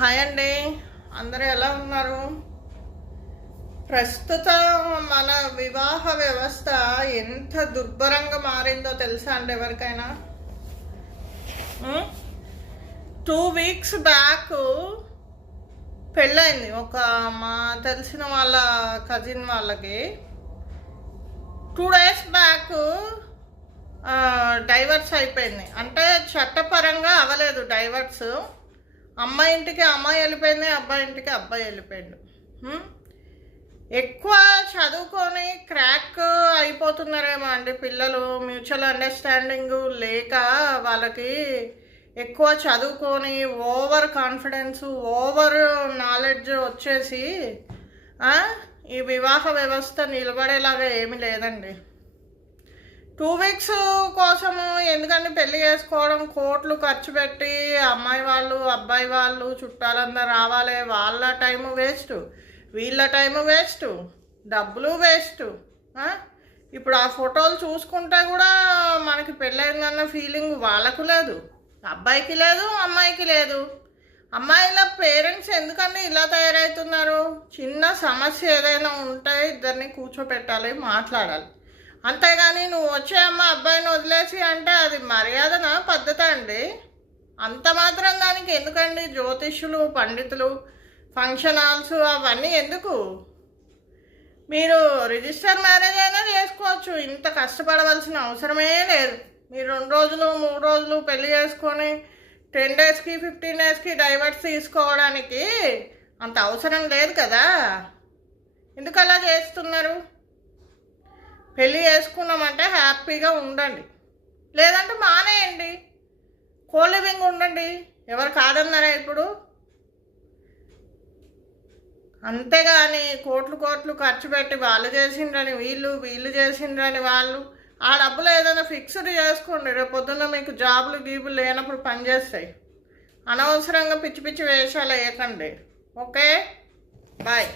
Hi అండి. అందరూ ఎలా ఉన్నారు? ప్రస్తుతం మన వివాహ వ్యవస్థ ఎంత దుర్భరంగా మారిందో తెలుసా అండి ఎవరికైనా? 2 వీక్స్ బ్యాక్ పెళ్ళైంది ఒక మా తెలిసిన వాళ్ళ కజిన్ వాళ్ళకి. 2 డేస్ బ్యాక్ డైవర్స్ అయిపోయింది. అంటే చట్టపరంగా అవ్వలేదు డైవర్స్. అమ్మాయి ఇంటికి అమ్మాయి వెళ్ళిపోయింది, అబ్బాయి ఇంటికి అబ్బాయి వెళ్ళిపోయిండు. ఎక్కువ చదువుకొని క్రాక్ అయిపోతున్నారేమో అండి పిల్లలు. మ్యూచువల్ అండర్స్టాండింగ్ లేక వాళ్ళకి ఎక్కువ చదువుకొని ఓవర్ కాన్ఫిడెన్స్, ఓవర్ నాలెడ్జ్ వచ్చేసి ఈ వివాహ వ్యవస్థ నిలబడేలాగా ఏమీ లేదండి. 2 వీక్స్ కోసము ఎందుకంటే పెళ్లి చేసుకోవడం, కోట్లు ఖర్చు పెట్టి అమ్మాయి వాళ్ళు అబ్బాయి వాళ్ళు చుట్టాలందరూ రావాలి, వాళ్ళ టైము వేస్ట్, వీళ్ళ టైము వేస్ట్, డబ్బులు వేస్ట్. ఇప్పుడు ఆ ఫోటోలు చూసుకుంటే కూడా మనకి పెళ్ళైందన్న ఫీలింగ్ వాళ్ళకు లేదు, అబ్బాయికి లేదు, అమ్మాయికి లేదు. అమ్మాయిల పేరెంట్స్ ఎందుకని ఇలా తయారవుతున్నారు? చిన్న సమస్య ఏదైనా ఉంటే ఇద్దరిని కూర్చోపెట్టాలి, మాట్లాడాలి. అంతేగాని నువ్వు వచ్చే అమ్మ అబ్బాయిని వదిలేసి అంటే అది మర్యాదనా, పద్ధత అండి? అంత మాత్రం దానికి ఎందుకండి జ్యోతిష్యులు, పండితులు, ఫంక్షన్ హాల్స్ అవన్నీ ఎందుకు? మీరు రిజిస్టర్ మ్యారేజ్ అయినా చేసుకోవచ్చు, ఇంత కష్టపడవలసిన అవసరమే లేదు. మీరు 2 రోజులు 3 రోజులు పెళ్లి చేసుకొని 10 డేస్కి 15 డేస్కి డైవర్స్ తీసుకోవడానికి అంత అవసరం లేదు కదా. ఎందుకు అలా చేస్తున్నారు? పెళ్ళి చేసుకున్నామంటే హ్యాపీగా ఉండండి, లేదంటే మానేయండి, కో లివింగ్ ఉండండి. ఎవరు కాదన్నారా ఇప్పుడు? అంతేగాని కోట్లు కోట్లు ఖర్చు పెట్టి వాళ్ళు చేసిండ్రని వీళ్ళు చేసిండ్రని వాళ్ళు, ఆ డబ్బులు ఏదైనా ఫిక్స్డ్ చేసుకోండి. రేపు పొద్దున్న మీకు జాబులు గీబులు లేనప్పుడు పనిచేస్తాయి. అనవసరంగా పిచ్చి పిచ్చి వేషాలు వేయకండి. Okay, bye.